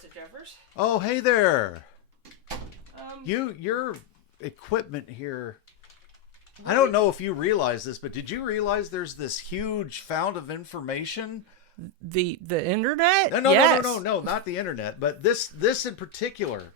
Professor Jeffers. Oh, hey there. Um, Your equipment here. I don't know if you realize this, but did you realize there's this huge fount of information? the internet? No, Yes. no, not the internet, but this in particular.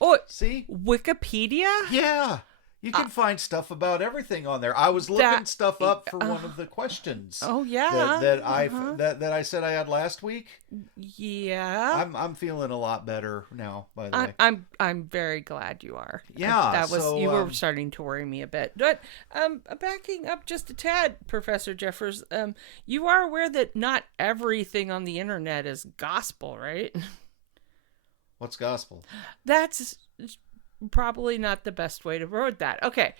Oh, See? Wikipedia? Yeah. You can find stuff about everything on there. I was looking stuff up for one of the questions. Oh yeah. That I said I had last week. Yeah. I'm feeling a lot better now, by the way. I'm very glad you are. Yeah, That was so, you were starting to worry me a bit. But backing up just a tad, Professor Jeffers, you are aware that not everything on the internet is gospel, right? What's gospel? That's probably not the best way to word that. Okay.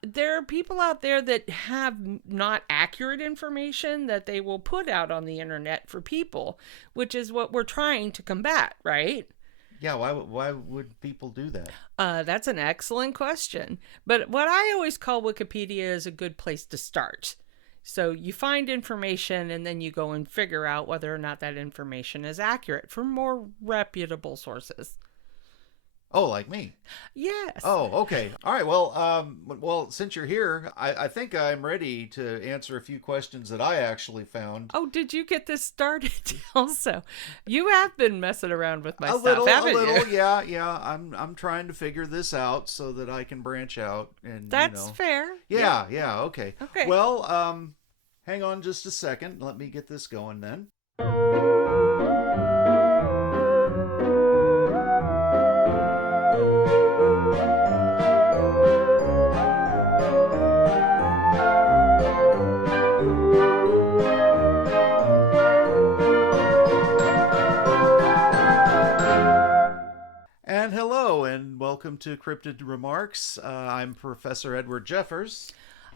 There are people out there that have not accurate information that they will put out on the internet for people, which is what we're trying to combat, right? Yeah, why would people do that? That's an excellent question. But what I always call Wikipedia is a good place to start. So you find information and then you go and figure out whether or not that information is accurate from more reputable sources. Oh, like me? Yes. Oh, okay. All right. Well, since you're here, I think I'm ready to answer a few questions that I actually found. Oh, did you get this started also? You have been messing around with my A stuff, little, haven't you? yeah. I'm trying to figure this out so that I can branch out and That's fair. Yeah, okay. Okay. Well, hang on just a second. Let me get this going then. And hello, and welcome to Cryptid Remarks. I'm Professor Edward Jeffers.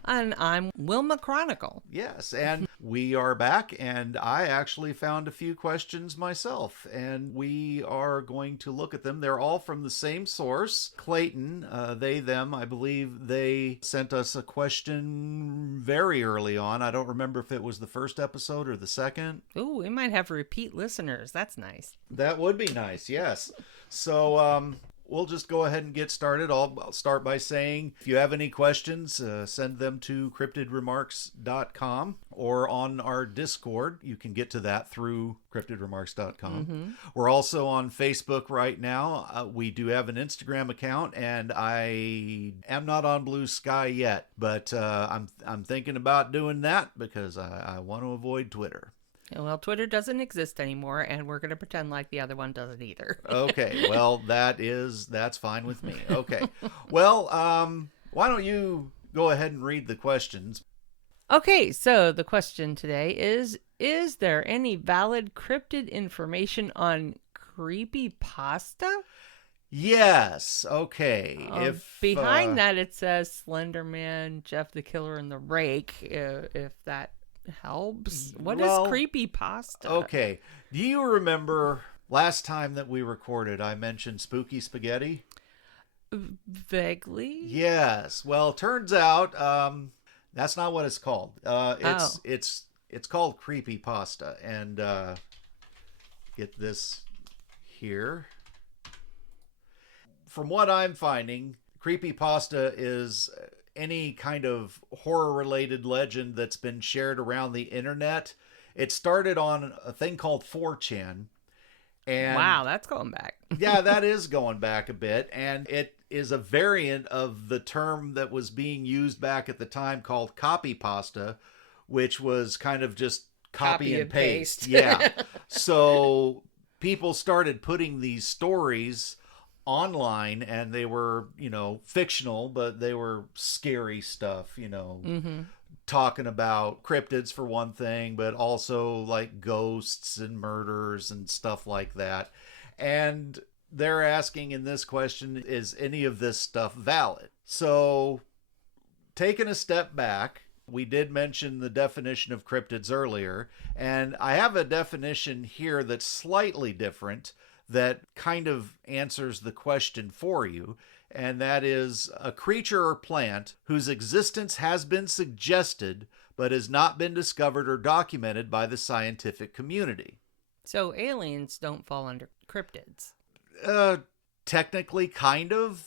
And I'm Wilma Chronicle. Yes, and we are back, and I actually found a few questions myself, and we are going to look at them. They're all from the same source, Clayton. Them, I believe they sent us a question very early on. I don't remember if it was the first episode or the second. Ooh, we might have repeat listeners. That's nice. That would be nice, yes. So, we'll just go ahead and get started. I'll start by saying if you have any questions, send them to cryptidremarks.com or on our Discord. You can get to that through cryptidremarks.com. Mm-hmm. We're also on Facebook right now. We do have an Instagram account, and I am not on Blue Sky yet, but I'm thinking about doing that because I want to avoid Twitter. Well, Twitter doesn't exist anymore, and we're going to pretend like the other one doesn't either. Okay, well, that's fine with me. Okay. Well, why don't you go ahead and read the questions? Okay, so the question today is there any valid cryptid information on creepypasta? Yes. Okay. Behind that it says Slenderman, Jeff the Killer, and the Rake, if that helps. What is creepypasta? Okay. Do you remember last time that we recorded I mentioned spooky spaghetti? Vaguely. Yes. Well, turns out that's not what it's called. It's called creepypasta, and get this here. From what I'm finding, creepypasta is any kind of horror-related legend that's been shared around the internet. It started on a thing called 4chan. And wow, that's going back. Yeah, that is going back a bit. And it is a variant of the term that was being used back at the time called copypasta, which was kind of just copy and paste. Yeah. So people started putting these stories online, and they were, fictional, but they were scary stuff, Mm-hmm. talking about cryptids for one thing, but also like ghosts and murders and stuff like that. And they're asking in this question, is any of this stuff valid? So, taking a step back, we did mention the definition of cryptids earlier, and I have a definition here that's slightly different that kind of answers the question for you, and that is a creature or plant whose existence has been suggested but has not been discovered or documented by the scientific community. So aliens don't fall under cryptids? Technically, kind of.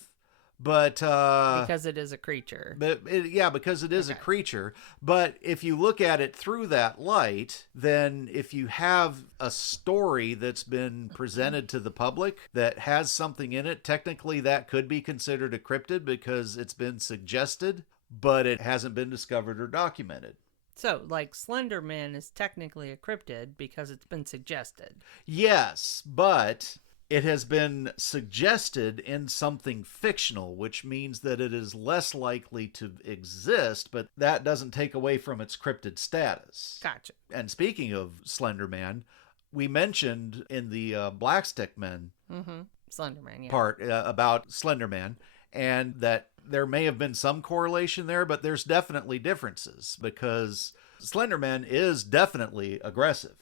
But Because it is a creature. Because it is a creature. But if you look at it through that light, then if you have a story that's been presented to the public that has something in it, technically that could be considered a cryptid because it's been suggested, but it hasn't been discovered or documented. So, like Slender Man is technically a cryptid because it's been suggested. Yes, but it has been suggested in something fictional, which means that it is less likely to exist, but that doesn't take away from its cryptid status. Gotcha. And speaking of Slender Man, we mentioned in the Black Stick Men Slender Man, yeah. part about Slender Man, and that there may have been some correlation there, but there's definitely differences because Slender Man is definitely aggressive.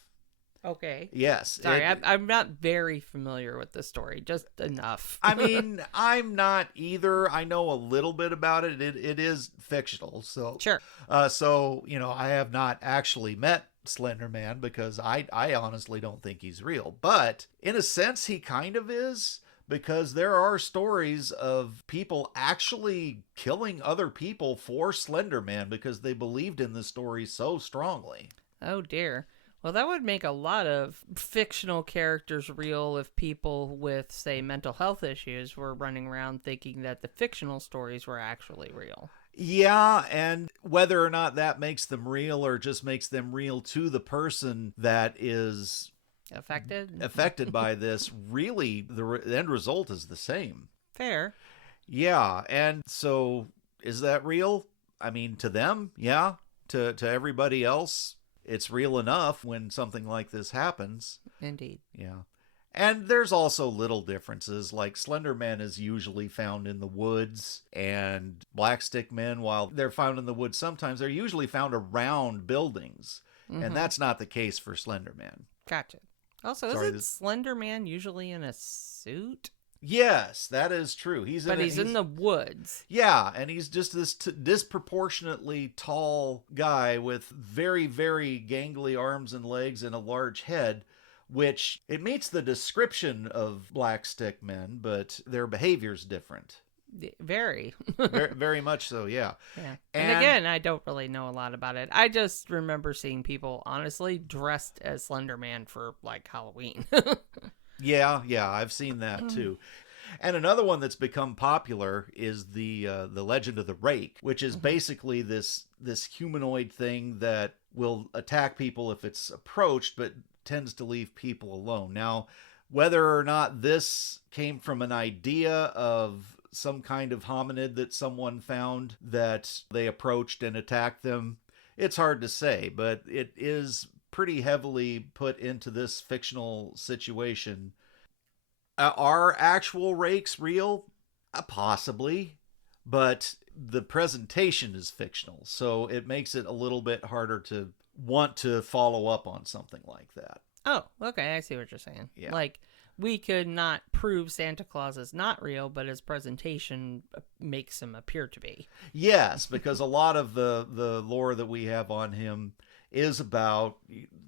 Okay. Yes. Sorry, I'm not very familiar with the story, just enough. I mean, I'm not either. I know a little bit about it. It is fictional, so sure. So I have not actually met Slender Man because I honestly don't think he's real. But in a sense, he kind of is because there are stories of people actually killing other people for Slender Man because they believed in the story so strongly. Oh dear. Well, that would make a lot of fictional characters real if people with, say, mental health issues were running around thinking that the fictional stories were actually real. Yeah, and whether or not that makes them real or just makes them real to the person that is affected by this, really, the end result is the same. Fair. Yeah, and so is that real? I mean, to them, yeah. To everybody else, it's real enough when something like this happens. Indeed. Yeah. And there's also little differences, like Slender Man is usually found in the woods, and Black Stick Men, while they're found in the woods sometimes, they're usually found around buildings. And that's not the case for Slender Man. Gotcha. Also, isn't Slender Man usually in a suit? Yes, that is true. He's in the woods. Yeah, and he's just this disproportionately tall guy with very, very gangly arms and legs and a large head, which it meets the description of Black Stick Men, but their behavior's different. Very. Very much so, yeah. And again, I don't really know a lot about it. I just remember seeing people, honestly, dressed as Slender Man for, like, Halloween. Yeah, I've seen that too. And another one that's become popular is the Legend of the Rake, which is basically this humanoid thing that will attack people if it's approached, but tends to leave people alone. Now, whether or not this came from an idea of some kind of hominid that someone found that they approached and attacked them, it's hard to say, but it is pretty heavily put into this fictional situation. Are actual rakes real? Possibly, but the presentation is fictional, so it makes it a little bit harder to want to follow up on something like that. Oh, okay, I see what you're saying. Yeah. Like, we could not prove Santa Claus is not real, but his presentation makes him appear to be. Yes, because a lot of the lore that we have on him is about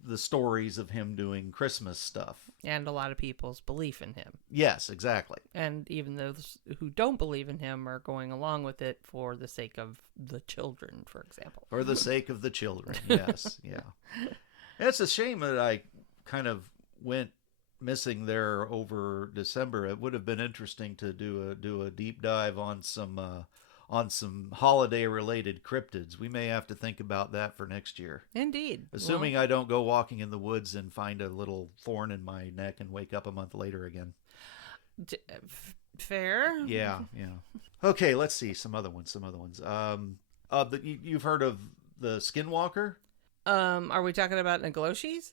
the stories of him doing Christmas stuff. And a lot of people's belief in him. Yes, exactly. And even those who don't believe in him are going along with it for the sake of the children, for example. For the sake of the children, yes, yeah. It's a shame that I kind of went missing there over December. It would have been interesting to do a deep dive on some holiday-related cryptids. We may have to think about that for next year. Indeed. Assuming I don't go walking in the woods and find a little thorn in my neck and wake up a month later again. Fair. Yeah. Okay, let's see some other ones. You've heard of the Skinwalker? Are we talking about Nagloshis?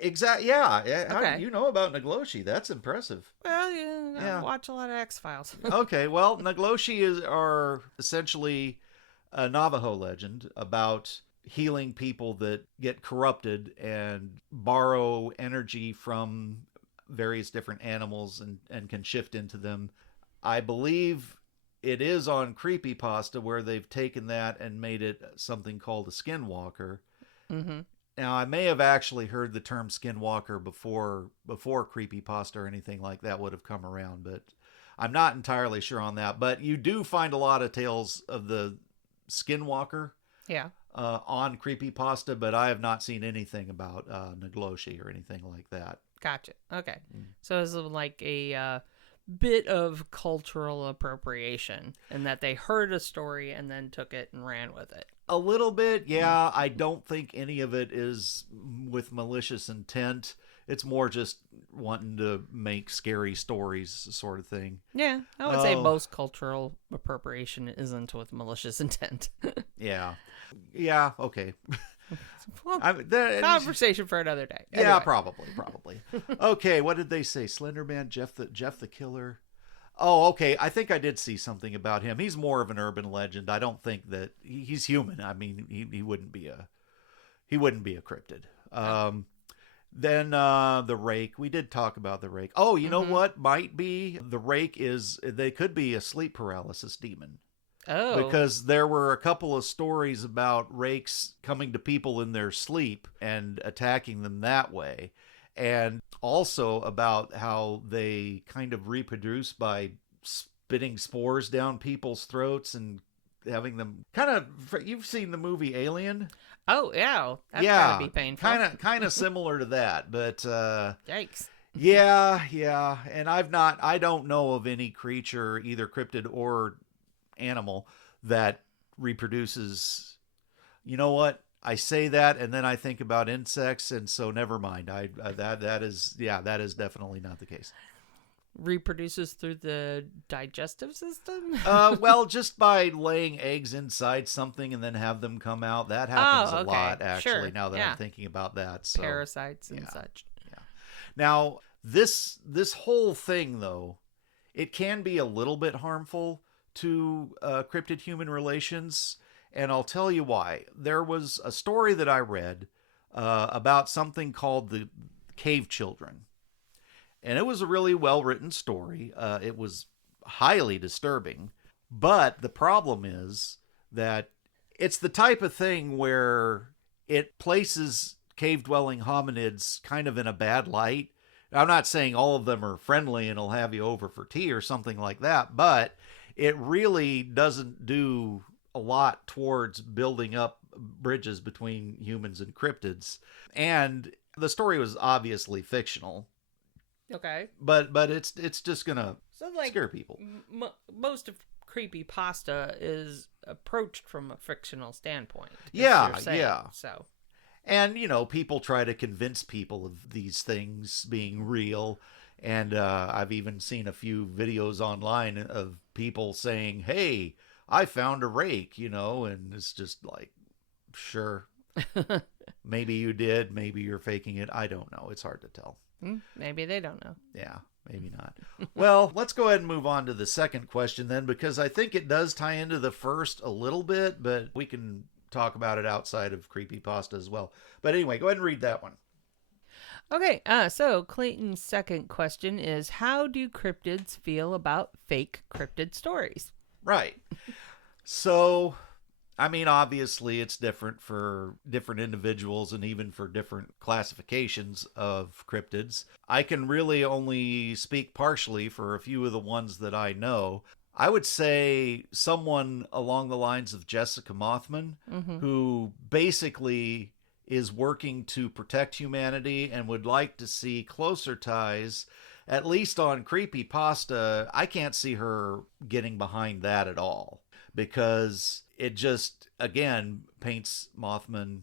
Exactly. Yeah. Okay. You know about Nagloshi. That's impressive. Well, yeah. I watch a lot of X-Files. Okay. Well, Nagloshi are essentially a Navajo legend about healing people that get corrupted and borrow energy from various different animals and can shift into them. I believe it is on Creepypasta where they've taken that and made it something called a Skinwalker. Mm-hmm. Now, I may have actually heard the term skinwalker before creepypasta or anything like that would have come around, but I'm not entirely sure on that. But you do find a lot of tales of the skinwalker Yeah. on creepypasta, but I have not seen anything about Nagloshi or anything like that. Gotcha. Okay. So it's like a bit of cultural appropriation, in that they heard a story and then took it and ran with it. A little bit, yeah. I don't think any of it is with malicious intent. It's more just wanting to make scary stories, sort of thing. Yeah, I would say most cultural appropriation isn't with malicious intent. Yeah. Yeah, okay. Well, conversation for another day. Anyway. Yeah, probably. Okay, what did they say? Slenderman, Jeff the Killer. Oh, okay. I think I did see something about him. He's more of an urban legend. I don't think that he's human. I mean, he wouldn't be a cryptid. Then the Rake. We did talk about the Rake. Oh, you know what might be the Rake is they could be a sleep paralysis demon. Oh. Because there were a couple of stories about rakes coming to people in their sleep and attacking them that way. And also about how they kind of reproduce by spitting spores down people's throats and having them kind of... You've seen the movie Alien? Oh, yeah. That's gotta be painful. Kind of similar to that, but... Yikes. Yeah. And I don't know of any creature, either cryptid or animal, that reproduces. You know what? I say that and then I think about insects, and so never mind. That is definitely not the case. Reproduces through the digestive system? Well, just by laying eggs inside something and then have them come out. That happens a lot, actually. Sure. Now that I'm thinking about that. So, parasites and such. Yeah. Now, this whole thing, though, it can be a little bit harmful to cryptid-human relations, and I'll tell you why. There was a story that I read about something called the Cave Children, and it was a really well-written story. It was highly disturbing, but the problem is that it's the type of thing where it places cave-dwelling hominids kind of in a bad light. I'm not saying all of them are friendly and will have you over for tea or something like that, but it really doesn't do a lot towards building up bridges between humans and cryptids. And the story was obviously fictional. Okay. But it's just gonna scare people. Most of creepypasta is approached from a fictional standpoint. Yeah. So. And, people try to convince people of these things being real. And I've even seen a few videos online of people saying, hey, I found a rake, and it's just like, sure. Maybe you did. Maybe you're faking it. I don't know. It's hard to tell. Maybe they don't know. Yeah, maybe not. Well, let's go ahead and move on to the second question then, because I think it does tie into the first a little bit, but we can talk about it outside of creepypasta as well. But anyway, go ahead and read that one. Okay, so Clayton's second question is, how do cryptids feel about fake cryptid stories? Right. So, I mean, obviously it's different for different individuals and even for different classifications of cryptids. I can really only speak partially for a few of the ones that I know. I would say someone along the lines of Jessica Mothman, who basically is working to protect humanity and would like to see closer ties, at least on creepypasta. I can't see her getting behind that at all, because it just, again, paints Mothman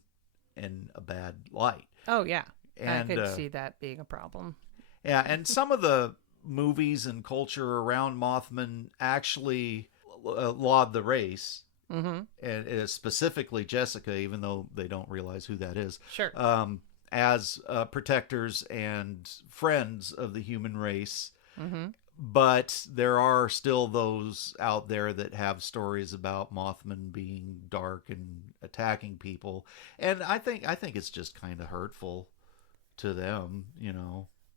in a bad light. Oh, yeah. And, I could see that being a problem. Yeah, and some of the movies and culture around Mothman actually laud the race. And specifically Jessica, even though they don't realize who that is. Sure. As protectors and friends of the human race. But there are still those out there that have stories about Mothman being dark and attacking people. And I think it's just kind of hurtful to them,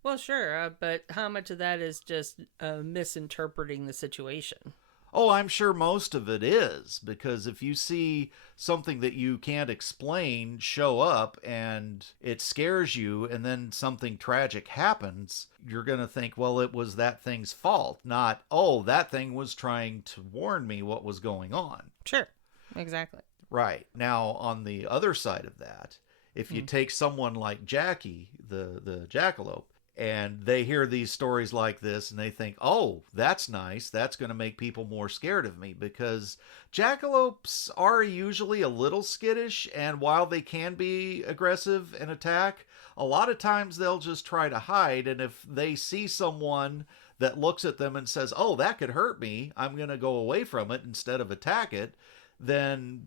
Well, sure, but how much of that is just misinterpreting the situation? Oh, I'm sure most of it is, because if you see something that you can't explain show up and it scares you and then something tragic happens, you're going to think, well, it was that thing's fault, not, oh, that thing was trying to warn me what was going on. Sure. Exactly. Right. Now, on the other side of that, if you take someone like Jackie, the jackalope, and they hear these stories like this and they think, oh, that's nice. That's going to make people more scared of me, because jackalopes are usually a little skittish. And while they can be aggressive and attack, a lot of times they'll just try to hide. And if they see someone that looks at them and says, oh, that could hurt me, I'm going to go away from it instead of attack it, then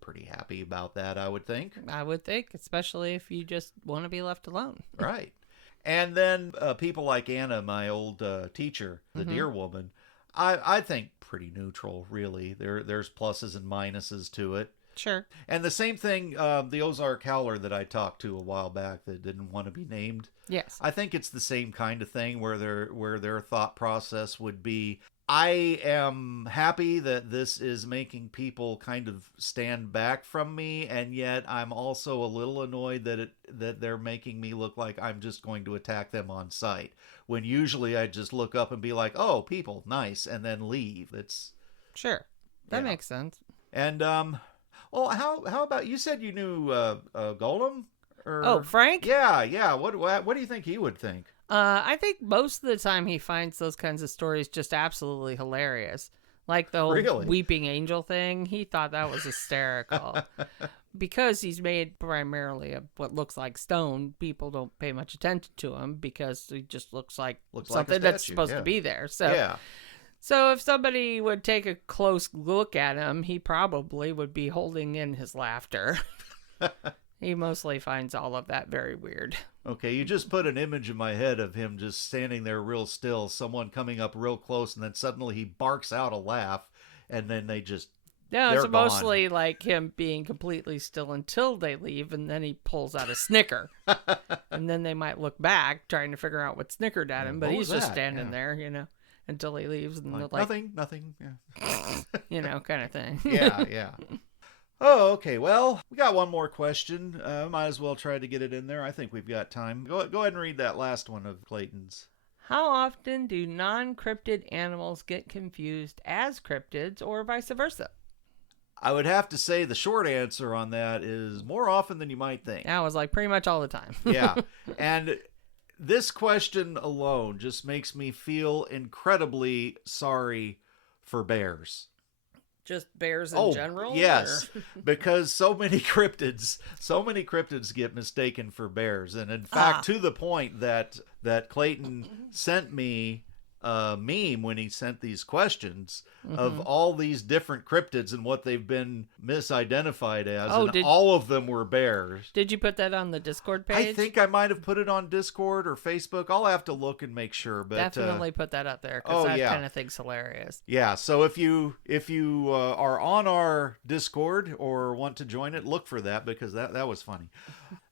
pretty happy about that, I would think. I would think, especially if you just want to be left alone. Right. And then people like Anna, my old teacher, the deer woman, I think pretty neutral, really. There's pluses and minuses to it. Sure. And the same thing, the Ozark Howler that I talked to a while back that didn't want to be named. Yes. I think it's the same kind of thing where their thought process would be, I am happy that this is making people kind of stand back from me, and yet I'm also a little annoyed that they're making me look like I'm just going to attack them on sight. When usually I just look up and be like, "Oh, people, nice," and then leave. It's sure. That makes sense. And well, how about, you said you knew Golem? Oh, Frank? Yeah. What do you think he would think? I think most of the time he finds those kinds of stories just absolutely hilarious. Like the whole weeping angel thing. He thought that was hysterical. Because he's made primarily of what looks like stone, people don't pay much attention to him because he just looks like something that's supposed to be there. So if somebody would take a close look at him, he probably would be holding in his laughter. He mostly finds all of that very weird. Okay, you just put an image in my head of him just standing there real still, someone coming up real close, and then suddenly he barks out a laugh, and then they just... No, it's mostly like him being completely still until they leave, and then he pulls out a snicker. And then they might look back, trying to figure out what snickered at him, but he's just standing there, until he leaves. And like nothing, kind of thing. Yeah. Oh, okay. Well, we got one more question. Might as well try to get it in there. I think we've got time. Go ahead and read that last one of Clayton's. How often do non-cryptid animals get confused as cryptids or vice versa? I would have to say the short answer on that is more often than you might think. I was like pretty much all the time. Yeah. And this question alone just makes me feel incredibly sorry for bears. Just bears in general? Yes, because so many cryptids get mistaken for bears. And in fact, to the point that Clayton sent me a meme when he sent these questions of all these different cryptids and what they've been misidentified as. All of them were bears. Did you put that on the Discord page? I think I might have put it on Discord or Facebook. I'll have to look and make sure. But definitely put that up there, because that kind of thing's hilarious. Yeah, so if you are on our Discord or want to join it, look for that, because that was funny.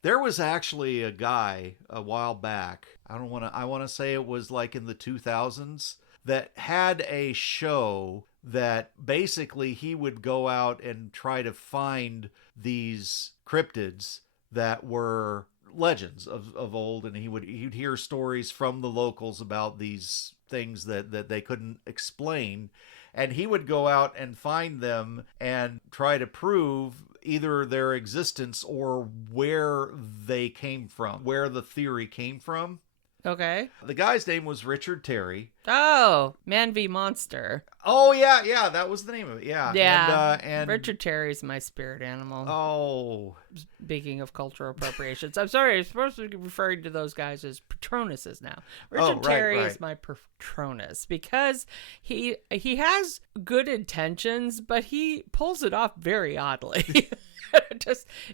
There was actually a guy a while back, I want to say it was like in the 2000s, that had a show that basically he would go out and try to find these cryptids that were legends of old, and he'd hear stories from the locals about these things that they couldn't explain, and he would go out and find them and try to prove either their existence or where they came from, where the theory came from. Okay. The guy's name was Richard Terry. Oh, Man v. Monster. Oh, yeah, that was the name of it. Yeah. And Richard Terry's my spirit animal. Oh. Speaking of cultural appropriations. I'm sorry, I'm supposed to be referring to those guys as Patronuses now. Richard Terry is my Patronus, because he has good intentions, but he pulls it off very oddly.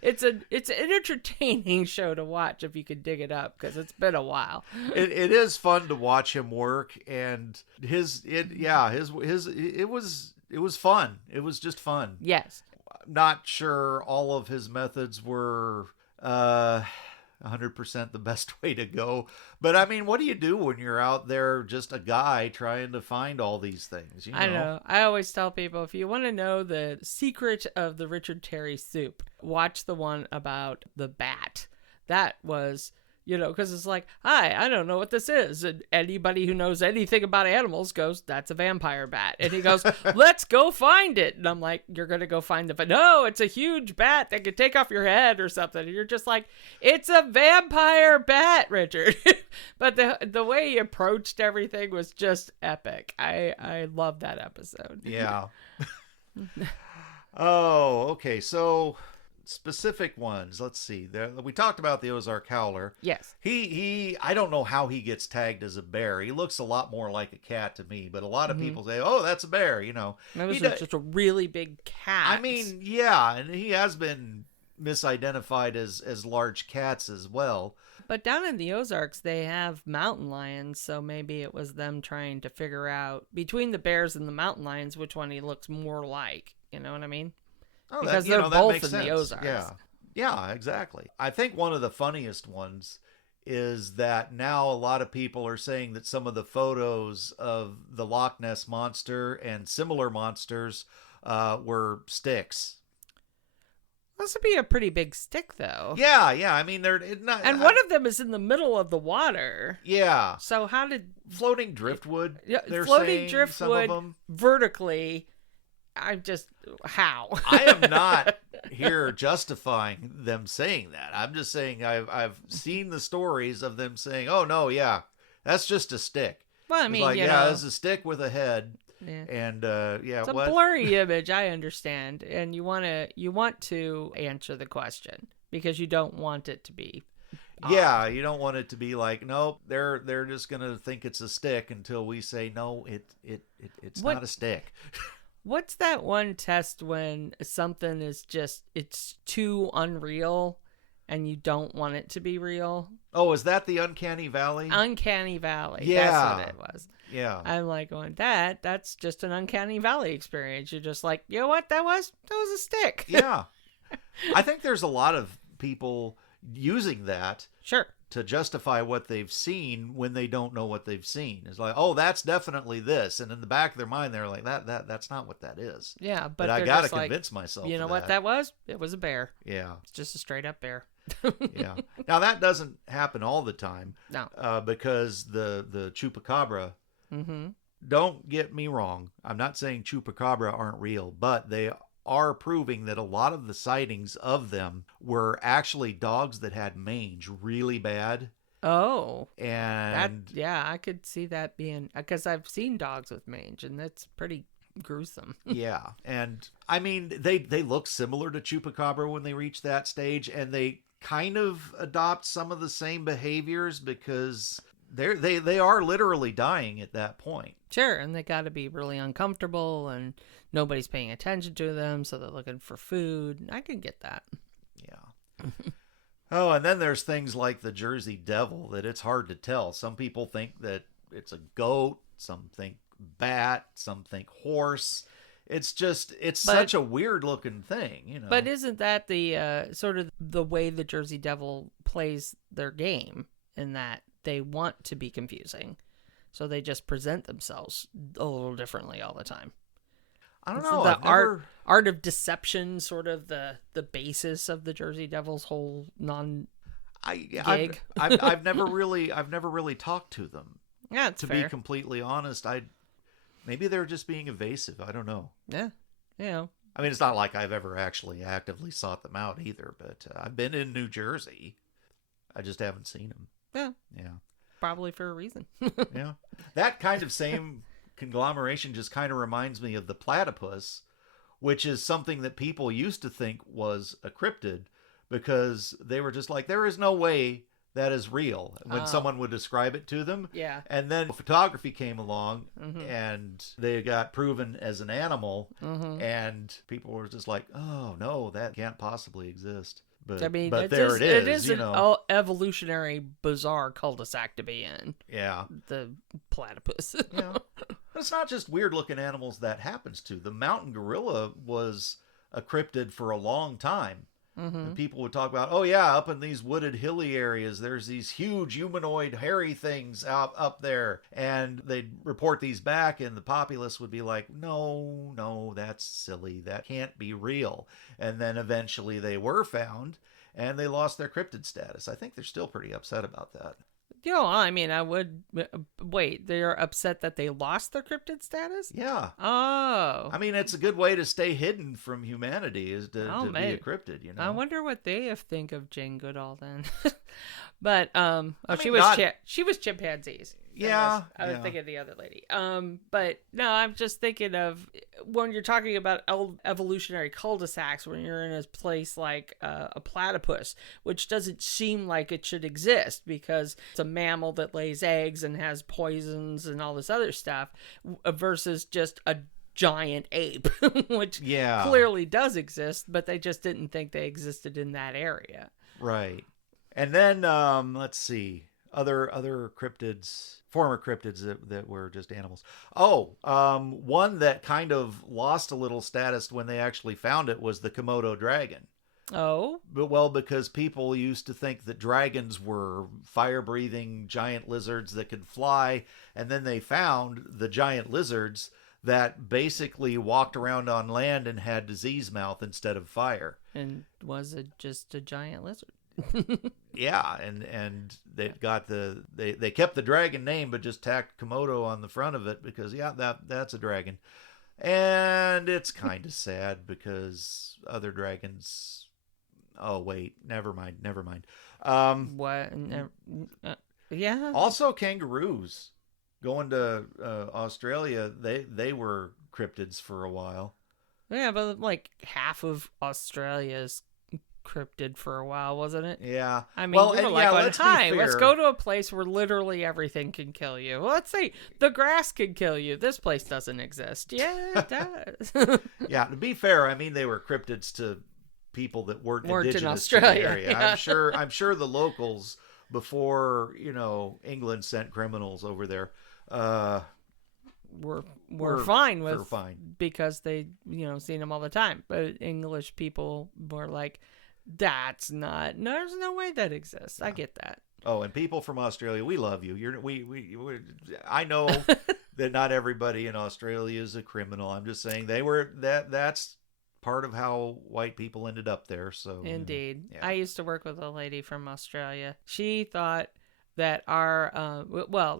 It's an entertaining show to watch if you could dig it up, because it's been a while. It is fun to watch him work, and it was fun. It was just fun. Yes. Not sure all of his methods were 100% the best way to go. But I mean, what do you do when you're out there just a guy trying to find all these things? I know. I always tell people, if you want to know the secret of the Richard Terry soup, watch the one about the bat. That was, because it's like, hi, I don't know what this is. And anybody who knows anything about animals goes, that's a vampire bat. And he goes, let's go find it. And I'm like, you're going to go find the bat. No, it's a huge bat that could take off your head or something. And you're just like, it's a vampire bat, Richard. But the way he approached everything was just epic. I love that episode. Yeah. Oh, okay. So specific ones. Let's see. We talked about the Ozark Howler. Yes. He I don't know how he gets tagged as a bear. He looks a lot more like a cat to me, but a lot of people say, "Oh, that's a bear," That was just a really big cat. I mean, yeah, and he has been misidentified as large cats as well. But down in the Ozarks, they have mountain lions, so maybe it was them trying to figure out, between the bears and the mountain lions, which one he looks more like. You know what I mean? Oh, because that, they're that both makes in sense. the Ozarks. Yeah, exactly. I think one of the funniest ones is that now a lot of people are saying that some of the photos of the Loch Ness Monster and similar monsters were sticks. This would be a pretty big stick, though. Yeah. I mean, they're not. And one of them is in the middle of the water. Yeah. So how did floating driftwood? Yeah, they're floating saying, driftwood some of them. Vertically. I'm just how? I am not here justifying them saying that. I'm just saying I've seen the stories of them saying, "Oh no, yeah, that's just a stick." Well, I mean, it's a stick with a head. Yeah. And it's a blurry image. I understand, and you want to answer the question because you don't want it to be. Yeah, you don't want it to be like, nope, they're just gonna think it's a stick until we say no, it's not a stick. What's that one test when something is it's too unreal and you don't want it to be real? Oh, is that the Uncanny Valley? Uncanny Valley. Yeah. That's what it was. Yeah. I'm like going, that's just an Uncanny Valley experience. You're just like, you know what that was? That was a stick. Yeah. I think there's a lot of people using that. Sure. To justify what they've seen when they don't know what they've seen. It's like, oh, that's definitely this. And in the back of their mind, they're like, that's not what that is. Yeah, but I got to convince myself. You know what that was? It was a bear. Yeah. It's just a straight up bear. Yeah. Now, that doesn't happen all the time. No. Because the chupacabra, mm-hmm. Don't get me wrong. I'm not saying chupacabra aren't real, but they are proving that a lot of the sightings of them were actually dogs that had mange really bad. Oh. And I could see that being, because I've seen dogs with mange and that's pretty gruesome. Yeah. And I mean, they look similar to chupacabra when they reach that stage, and they kind of adopt some of the same behaviors because they are literally dying at that point. Sure, and they got to be really uncomfortable and nobody's paying attention to them, so they're looking for food. I can get that. Yeah. Oh, and then there's things like the Jersey Devil that it's hard to tell. Some people think that it's a goat, some think bat, some think horse. It's such a weird looking thing, But isn't that the sort of the way the Jersey Devil plays their game, in that they want to be confusing, so they just present themselves a little differently all the time? I don't know. The art of deception, sort of the basis of the Jersey Devil's whole gig. I've never really talked to them. Yeah, that's fair. Be completely honest, maybe they're just being evasive. I don't know. Yeah, I mean, it's not like I've ever actually actively sought them out either. But I've been in New Jersey. I just haven't seen them. Yeah. Probably for a reason. Yeah, that kind of same conglomeration just kind of reminds me of the platypus, which is something that people used to think was a cryptid because they were just like, there is no way that is real when someone would describe it to them. Yeah. And then photography came along, mm-hmm. and they got proven as an animal, mm-hmm. and people were just like, oh no, that can't possibly exist. But, I mean, but there it is. It is an evolutionary bizarre cul-de-sac to be in. Yeah. The platypus. Yeah. It's not just weird looking animals that happens to. The mountain gorilla was a cryptid for a long time. And people would talk about, oh yeah, up in these wooded hilly areas, there's these huge humanoid hairy things up there. And they'd report these back, and the populace would be like, no, that's silly. That can't be real. And then eventually they were found, and they lost their cryptid status. I think they're still pretty upset about that. I mean, I would wait. They're upset that they lost their cryptid status. Yeah. Oh. I mean, it's a good way to stay hidden from humanity is to be a cryptid, you know. I wonder what they think of Jane Goodall then. But she was chimpanzees. Yeah. I was thinking of the other lady. But no, I'm just thinking of when you're talking about evolutionary cul-de-sacs, when you're in a place like a platypus, which doesn't seem like it should exist because it's a mammal that lays eggs and has poisons and all this other stuff, versus just a giant ape, which clearly does exist, but they just didn't think they existed in that area. Right. And then let's see, other cryptids, former cryptids that were just animals. One that kind of lost a little status when they actually found it was the Komodo dragon. Oh? Because people used to think that dragons were fire-breathing giant lizards that could fly, and then they found the giant lizards that basically walked around on land and had disease mouth instead of fire. And was it just a giant lizard? Yeah, and they got they kept the dragon name but just tacked Komodo on the front of it because that's a dragon. And it's kind of sad because other dragons. Oh wait, never mind. What? Yeah. Also kangaroos. Going to Australia, they were cryptids for a while. Yeah, but like half of Australia's cryptid for a while, wasn't it? Yeah. I mean, let's go to a place where literally everything can kill you. Well, let's say the grass can kill you. This place doesn't exist. Yeah, it does. Yeah, to be fair, I mean, they were cryptids to people that weren't indigenous in Australia. To the area. Yeah. I'm sure the locals before, England sent criminals over there, we're fine with because they seen them all the time. But English people were like, there's no way that exists. I get that. Oh, and people from Australia, we love you. I know that not everybody in Australia is a criminal. I'm just saying that's part of how white people ended up there. So indeed. I used to work with a lady from Australia. She thought that our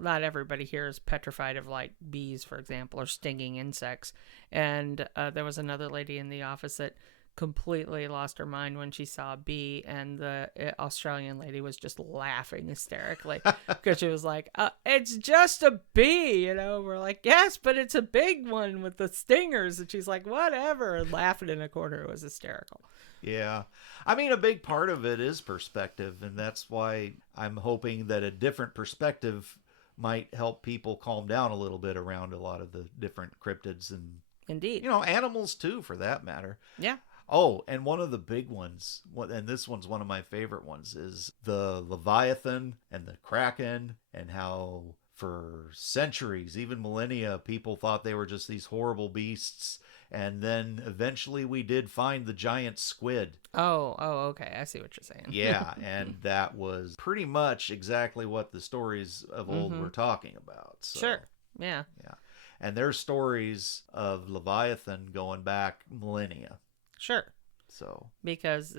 not everybody here is petrified of like bees, for example, or stinging insects. And there was another lady in the office that completely lost her mind when she saw a bee, and the Australian lady was just laughing hysterically because she was like, it's just a bee, we're like, yes, but it's a big one with the stingers. And she's like, whatever, and laughing in a corner. It was hysterical. Yeah. I mean, a big part of it is perspective, and that's why I'm hoping that a different perspective might help people calm down a little bit around a lot of the different cryptids and indeed, animals too, for that matter. Yeah. Oh, and one of the big ones, and this one's one of my favorite ones, is the Leviathan and the Kraken, and how for centuries, even millennia, people thought they were just these horrible beasts. And then eventually we did find the giant squid. Oh, okay. I see what you're saying. Yeah, and that was pretty much exactly what the stories of old were talking about. So, sure. Yeah. Yeah. And there's stories of Leviathan going back millennia. Sure. So because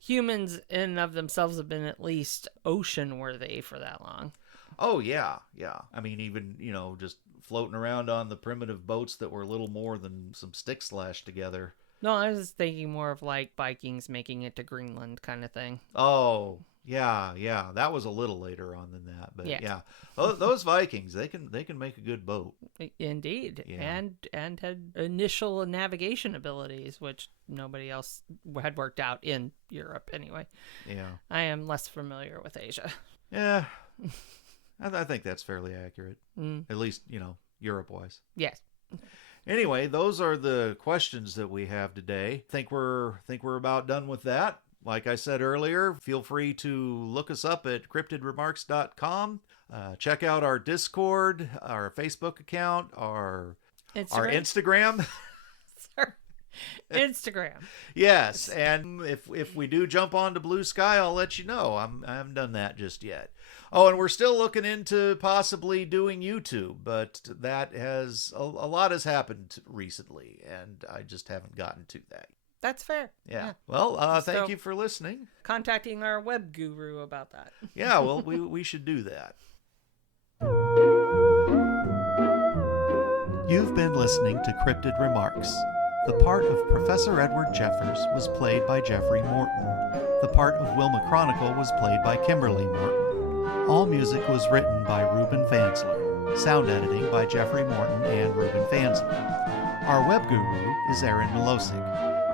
humans in and of themselves have been at least ocean worthy for that long. Oh yeah. I mean, even just floating around on the primitive boats that were little more than some sticks lashed together. No, I was thinking more of like Vikings making it to Greenland kind of thing. Oh yeah, that was a little later on than that, but yeah. Those Vikings, they can make a good boat. Indeed. Yeah. And had initial navigation abilities, which nobody else had worked out in Europe anyway. Yeah. I am less familiar with Asia. Yeah. I think that's fairly accurate. At least, Europe-wise. Yes. Anyway, those are the questions that we have today. Think we're about done with that. Like I said earlier, feel free to look us up at cryptidremarks.com. Check out our Discord, our Facebook account, our Instagram. Instagram. Yes, and if we do jump onto Blue Sky, I'll let you know. I haven't done that just yet. Oh, and we're still looking into possibly doing YouTube, but that has a lot has happened recently, and I just haven't gotten to that. That's fair. Yeah. Well, thank you for listening. Contacting our web guru about that. Yeah, well, we should do that. You've been listening to Cryptid Remarks. The part of Professor Edward Jeffers was played by Jeffrey Morton. The part of Wilma Chronicle was played by Kimberly Morton. All music was written by Ruben Fansler. Sound editing by Jeffrey Morton and Ruben Fansler. Our web guru is Aaron Milosic.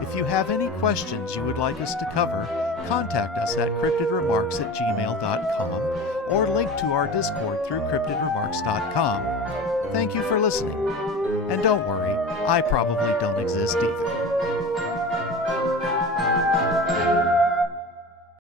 If you have any questions you would like us to cover, contact us at cryptidremarks@gmail.com or link to our Discord through cryptidremarks.com. Thank you for listening. And don't worry, I probably don't exist either.